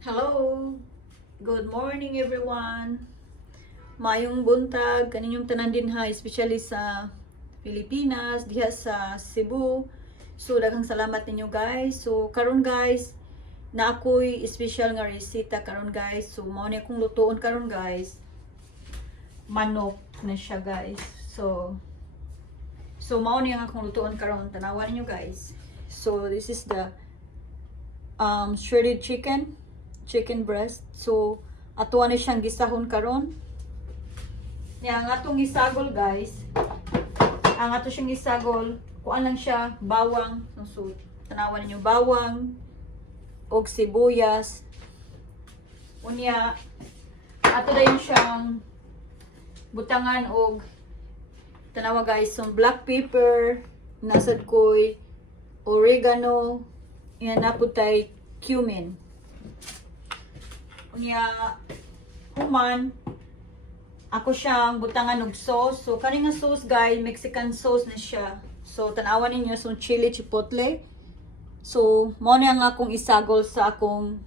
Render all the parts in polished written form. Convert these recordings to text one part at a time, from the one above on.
Hello! Good morning everyone! Mayong buntag, kaninyong tanan din ha, especially sa Pilipinas, diha sa Cebu. So, daghang salamat ninyo guys. So, karon guys, na ako'y special nga resita karon guys. So, mao ni akong lutuon karon guys. Manok na siya guys. So mao ni ang akong lutuon karon. Tanawan niyo guys. So, this is the shredded chicken breast. So, ato ni siyang gisahon karon. Nya ang atong gisagol guys. Ang ato siyang gisagol, kuan lang siya, bawang. So, tanawan niyo bawang og sibuyas. Unya ato dayon siyang butangan og tanawa guys, some black pepper, nasad koy oregano, yan napud tay cumin. Unya human ako siyang butangan og sauce. So kani nga sauce guys, Mexican sauce na siya. So tanawan ninyo so chili chipotle. So mao na ang akong isagol sa akong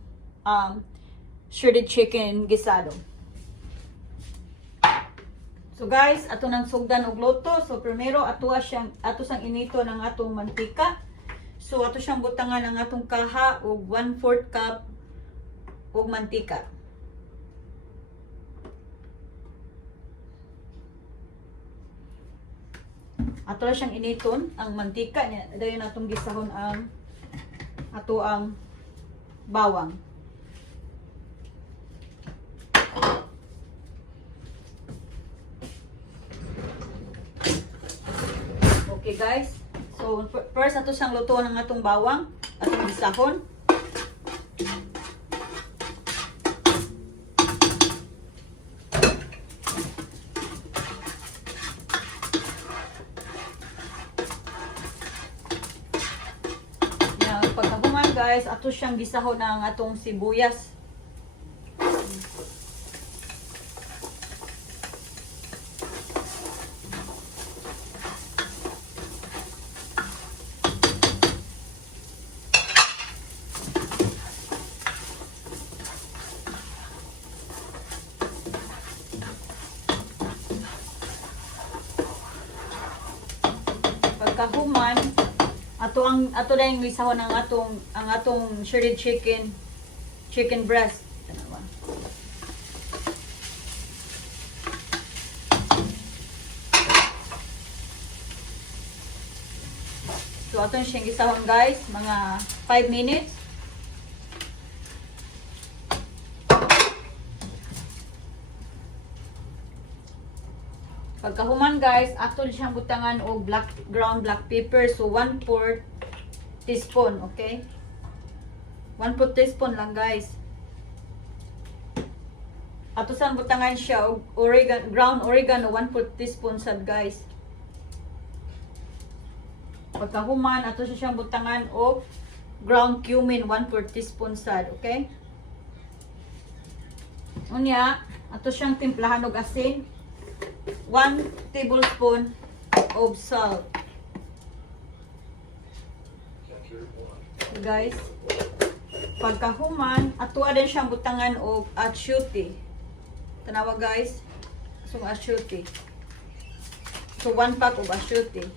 shredded chicken gisado. So guys, ato nang sugdan og luto. So primero ato sang inito ng atong mantika. So ato siyang butangan ang atong kaha og 1/4 cup og mantika. Ato lang siyang initon ang mantika niya. Dayon atong gisahon ang ato ang bawang. Okay guys. So first ato siyang lutuon ang atong bawang, atong gisahon. Pagkahuman guys, ato siyang gisahon ang atong sibuyas. Pagkahuman, ato na yung isahon ang atong shredded chicken breast. Tanawa. So ato siyang isahon guys, mga 5 minutes. Pagkahuman guys, ato siyang butangan og ground black pepper. So 1/4 teaspoon, okay? 1/4 teaspoon lang guys. Ato siyang butangan siya og ground oregano 1/4 teaspoon sad guys. Pagkahuman, ato siyang butangan og ground cumin 1/4 teaspoon sad, okay? Unya, ato siyang timplahan og asin. 1 tablespoon of salt. Okay, guys. Pagkahuman, ato din siyang butangan og achuti. Tanawa guys. So achuti. So 1 pack of achuti.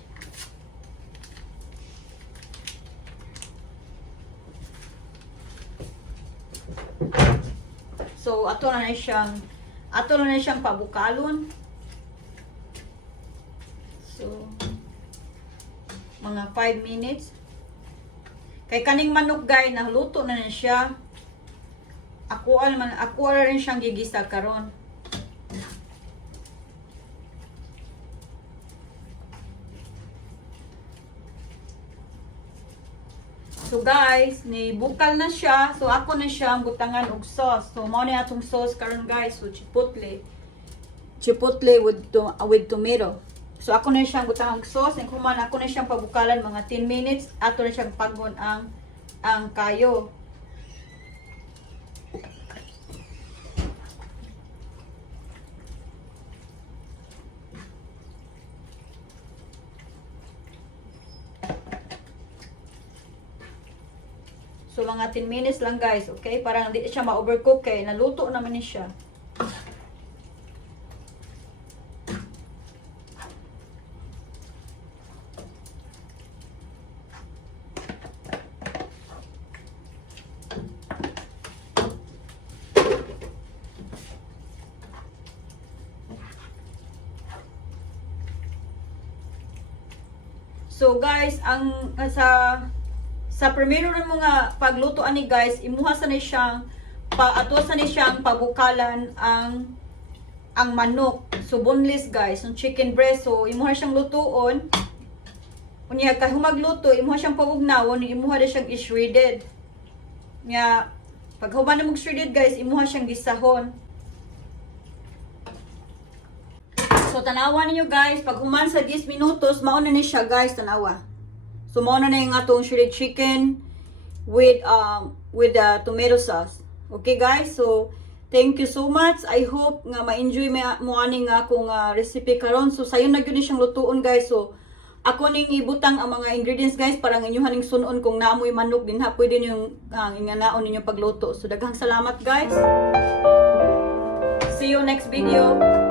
So ato na siyang pabukalon. So, mga 5 minutes. Kay kaning manok guys, naluto na siya. Ako rin siyang gigisa karon. So guys, nibukal na siya. So ako na siyang butangan og sauce. So mao ni atong sauce karon guys, so chipotle with tomato. So ako na siyang butang og sauce, and kuman ako na siyang pabukalan mga 10 minutes, ato na siyang paghon ang kayo. So mga 10 minutes lang guys, okay? Para hindi siya ma-overcook kay naluto naman ni siya. So guys, ang sa primero rin mo nga pagluto ani guys, imuha sa ni siyang ato sa ni siyang pabukalan ang manok. So boneless guys, yung chicken breast. So imuha siyang lutuon. Unya kay humagluto, imuha siyang pabugnawon, imuha din siyang i-shredded. Nya pag human na mag-shredded guys, imuha siyang gisahon. So tanawa ninyo guys, pag human sa 10 minutos, mauna ni siya guys, tanawa. So mauna na yung atong shredded chicken with tomato sauce. Okay guys, so thank you so much. I hope nga ma-enjoy mo ani nga akong recipe karon. So sayo na gyud siyang lutuon guys. So ako ning ibutang ang mga ingredients guys para nga inyo haning sunon kung naamoy manok din ha, pwede niyo inganaon ninyo pagluto. So daghang salamat guys. See you next video.